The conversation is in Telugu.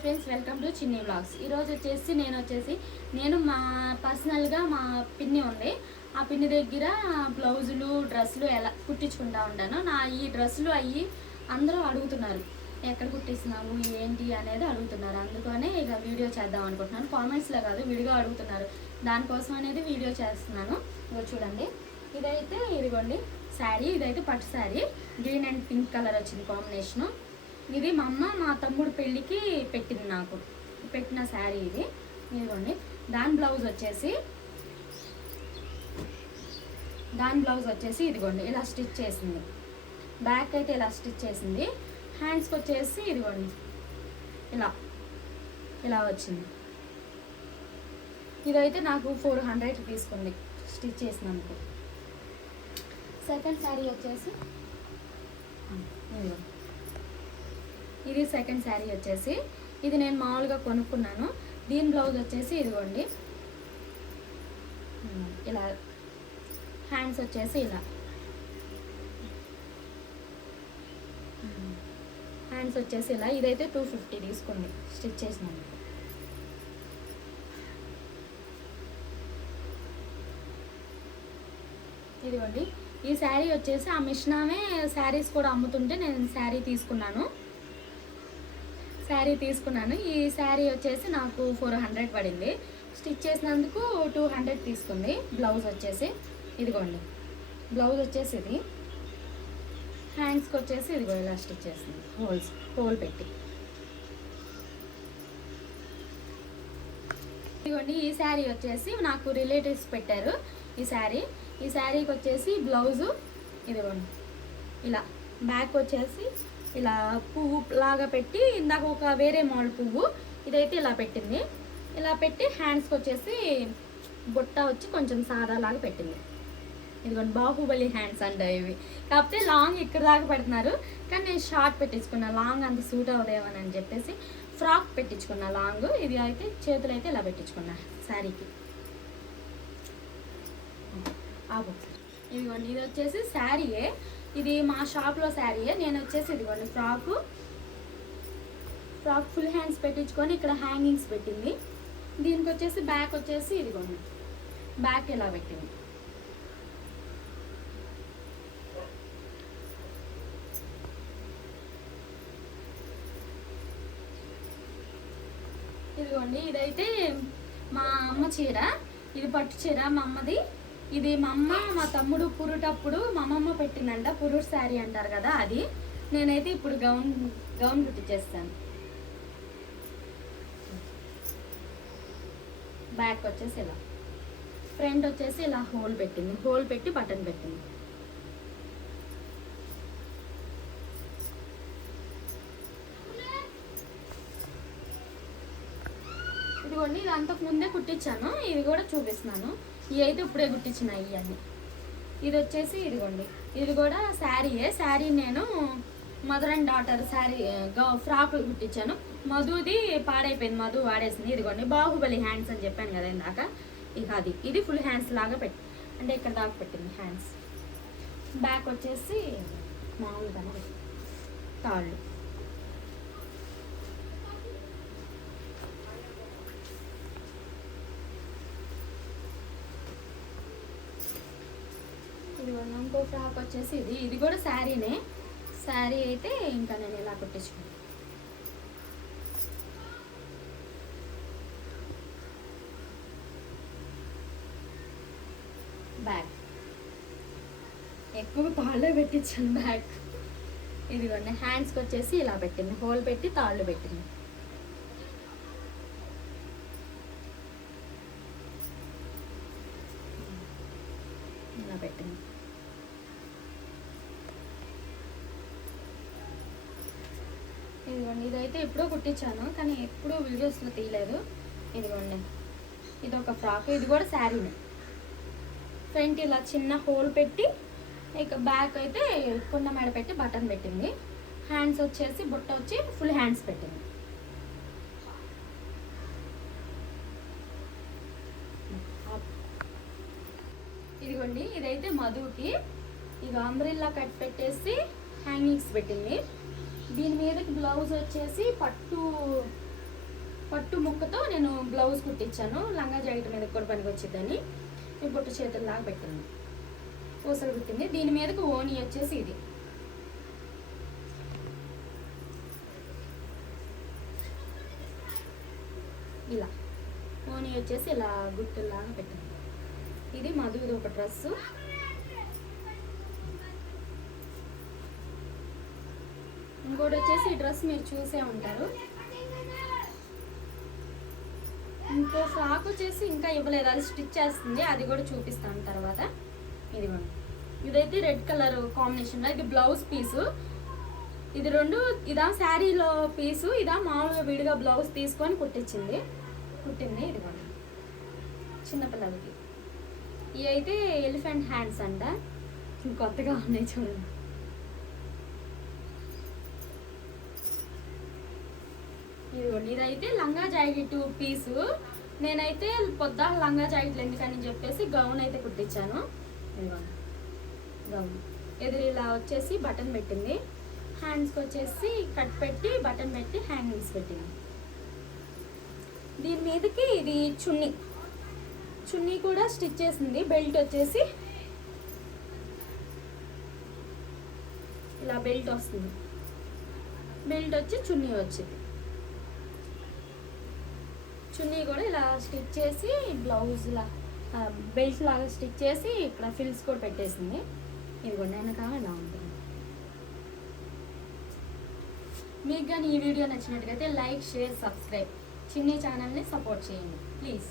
ఫ్రెండ్స్, వెల్కమ్ టు చిన్ని బ్లాగ్స్. ఈరోజు నేను మా పర్సనల్గా మా పిన్ని ఉంది. ఆ పిన్ని దగ్గర బ్లౌజులు డ్రెస్సులు ఎలా కుట్టించుకుంటా ఉంటాను. ఈ డ్రెస్సులు అయ్యి అందరూ అడుగుతున్నారు, ఎక్కడ కుట్టిస్తున్నావు ఏంటి అనేది అడుగుతున్నారు. అందుకనే ఇక వీడియో చేద్దాం అనుకుంటున్నాను. కామెంట్స్లో కాదు, విడిగా అడుగుతున్నారు. దానికోసం అనేది వీడియో చేస్తున్నాను. ఇదిగో చూడండి, ఇదిగోండి శారీ. ఇదైతే పట్టు sari, green and pink colour వచ్చింది కాంబినేషను. ఇది మా అమ్మ మా తమ్ముడు పెళ్ళికి పెట్టింది, నాకు పెట్టిన శారీ ఇది. ఇదిగోండి, దాని బ్లౌజ్ వచ్చేసి ఇదిగోండి ఇలా స్టిచ్ చేసింది. బ్యాక్ అయితే ఇలా స్టిచ్ చేసింది. హ్యాండ్స్కి వచ్చేసి ఇదిగోండి ఇలా ఇలా వచ్చింది. ఇదైతే నాకు 400 తీసుకుంది స్టిచ్ చేసినందుకు. సెకండ్ శారీ వచ్చేసి ఇది సెకండ్ శారీ వచ్చేసి ఇది నేను మామూలుగా కొనుక్కున్నాను. దీని బ్లౌజ్ వచ్చేసి ఇదిగోండి ఇలా, హ్యాండ్స్ వచ్చేసి ఇలా, ఇదైతే 250 తీసుకుంది స్టిచ్ చేసినందుకు. ఇదిగోండి, ఈ శారీ వచ్చేసి ఆ మిషనామే శారీస్ కూడా అమ్ముతుంటే నేను శారీ తీసుకున్నాను. ఈ శారీ వచ్చేసి నాకు 400 పడింది. స్టిచ్ చేసినందుకు 200 తీసుకుంది. బ్లౌజ్ వచ్చేసి ఇదిగోండి, బ్లౌజ్ వచ్చేసి ఇది. హ్యాండ్స్కి వచ్చేసి ఇదిగో ఇలా స్టిచ్ చేసింది, హోల్ పెట్టి. ఇదిగోండి, ఈ శారీ వచ్చేసి నాకు రిలేటివ్స్ పెట్టారు. ఈ శారీకి వచ్చేసి బ్లౌజు ఇదిగోండి ఇలా, బ్యాక్ వచ్చేసి ఇలా పువ్వు లాగా పెట్టి, ఇందాక ఒక వేరే మోడల్ పువ్వు, ఇదైతే ఇలా పెట్టింది. ఇలా పెట్టి హ్యాండ్స్కి వచ్చేసి బుట్ట వచ్చి కొంచెం సాదా లాగా పెట్టింది. ఇదిగోండి, బాహుబలి హ్యాండ్స్ అంట ఇవి. కాకపోతే లాంగ్ ఇక్కడ దాకా పెడుతున్నారు, కానీ నేను షార్ట్ పెట్టించుకున్నా. లాంగ్ అంత సూట్ అవుదేమని అని చెప్పేసి ఫ్రాక్ పెట్టించుకున్నా లాంగ్. ఇది అయితే చేతులు అయితే ఇలా పెట్టించుకున్నా శారీకి. ఇదిగోండి, ఇది వచ్చేసి శారీయే. ఇది మా షాప్లో శారీయే. నేను వచ్చేసి ఇదిగోండి ఫ్రాక్ ఫుల్ హ్యాండ్స్ పెట్టించుకొని ఇక్కడ హ్యాంగింగ్స్ పెట్టింది. దీనికి వచ్చేసి బ్యాక్ వచ్చేసి ఇదిగోండి, బ్యాక్ ఇలా పెట్టింది. ఇదిగోండి, ఇదైతే మా అమ్మ చీర. ఇది పట్టు చీర మా అమ్మది. ఇది మా అమ్మ మా తమ్ముడు పురుటప్పుడు మా అమ్మమ్మ పెట్టిందంట, పురుడు శారీ అంటారు కదా, అది. నేనైతే ఇప్పుడు గౌన్ కుట్టించేస్తాను. బ్యాక్ వచ్చేసి ఇలా, ఫ్రంట్ వచ్చేసి ఇలా హోల్ పెట్టి బటన్ పెట్టింది. ఇదిగోండి, ఇది అంతకు ముందే కుట్టించాను. ఇది కూడా చూపిస్తున్నాను. ఇవి అయితే ఇప్పుడే కుట్టించినాయి ఇవన్నీ. ఇది వచ్చేసి ఇదిగోండి, ఇది కూడా శారీ నేను mother and daughter saree frock కుట్టించాను. మధుది పాడైపోయింది, మధు వాడేసింది. ఇదిగోండి, బాహుబలి హ్యాండ్స్ అని చెప్పాను కదా ఇందాక, ఇక ఇది ఫుల్ హ్యాండ్స్ లాగా అంటే ఇక్కడ దాకా పెట్టింది హ్యాండ్స్. బ్యాక్ వచ్చేసి మామూలుగా తాళ్ళు. ఇంకో ఫ్రాక్ వచ్చేసి ఇది కూడా శారీనే. శారీ అయితే ఇంకా నేను ఇలా కుట్టించుకున్నాను. బ్యాక్ ఎక్కువ తాళ్ళే పెట్టించాను బ్యాక్. ఇదిగోండి, హ్యాండ్స్కి వచ్చేసి ఇలా పెట్టింది, హోల్ పెట్టి తాళ్ళు పెట్టింది. ఇలా పెట్టింది. ఇదిగోండి, ఇదైతే ఎప్పుడో కుట్టించాను, కానీ ఎప్పుడూ వీడియోస్లో తీయలేదు. ఇదిగోండి, ఇది ఒక ఫ్రాక్. ఇది కూడా శారీనే. ఫ్రంట్ ఇలా చిన్న హోల్ పెట్టి, ఇక బ్యాక్ అయితే కొండ మేడ పెట్టి బటన్ పెట్టింది. హ్యాండ్స్ వచ్చేసి బుట్ట వచ్చి ఫుల్ హ్యాండ్స్ పెట్టింది. ఇదిగోండి, ఇదైతే మధుకి ఇక అంబ్రెల్లా కట్ పెట్టేసి హ్యాంగింగ్స్ పెట్టింది. దీని మీదకి బ్లౌజ్ వచ్చేసి పట్టు పట్టు ముక్కతో నేను బ్లౌజ్ కుట్టించాను. లంగా జాకెట్ మీద కూడా పనికి వచ్చేదని ఈ బుట్ట చేతుల్లాగా పెట్టాను. పూసలు కుట్టింది. దీని మీదకి ఓని వచ్చేసి ఇది ఇలా ఓని వచ్చేసి ఇలా గుర్తుల్లాగా పెట్టాను. ఇది మధుది ఒక డ్రెస్సు. ఇంకోటి వచ్చేసి ఈ డ్రెస్ మీరు చూసే ఉంటారు. ఇంకో ఫ్రాక్ వచ్చేసి ఇంకా ఇవ్వలేదు, అది స్టిచ్ చేస్తుంది, అది కూడా చూపిస్తాను తర్వాత. ఇదైతే రెడ్ కలర్ కాంబినేషన్లో, ఇది బ్లౌజ్ పీసు. ఇది రెండు, ఇదా శారీలో పీసు, ఇదా మామూలుగా విడిగా బ్లౌజ్ తీసుకొని కుట్టింది. ఇదిగోండి చిన్నపిల్లలకి. ఇవి అయితే ఎలిఫెంట్ హ్యాండ్స్ అంట, కొత్తగా ఉన్నాయి చూడండి. ఇదిగోండి ఇదైతే లంగా జాకెట్ పీసు. నేనైతే పొద్దున లంగా జాకెట్లు ఎందుకని చెప్పేసి గౌన్ అయితే కుట్టించాను. ఇదిగోండి గౌన్ ఎదురు ఇలా వచ్చేసి బటన్ పెట్టింది, హ్యాండ్స్కి వచ్చేసి కట్ పెట్టి బటన్ పెట్టి హ్యాంగింగ్స్ పెట్టింది. దీని మీదకి ఇది చున్నీ కూడా స్టిచ్ చేసింది. బెల్ట్ వచ్చేసి ఇలా బెల్ట్ వస్తుంది, బెల్ట్ వచ్చి చున్నీ వచ్చింది. చున్నీ కూడా ఇలా స్టిచ్ చేసి బ్లౌజ్లా బెల్ట్ లాగా స్టిచ్ చేసి ఇక్కడ ఫిల్స్ కూడా పెట్టేసింది. ఇదిగోండి వెనక ఇలా ఉంటుంది. మీకు కానీ ఈ వీడియో నచ్చినట్టుగైతే లైక్, షేర్, సబ్స్క్రైబ్ చిన్ని ఛానల్ని సపోర్ట్ చేయండి ప్లీజ్.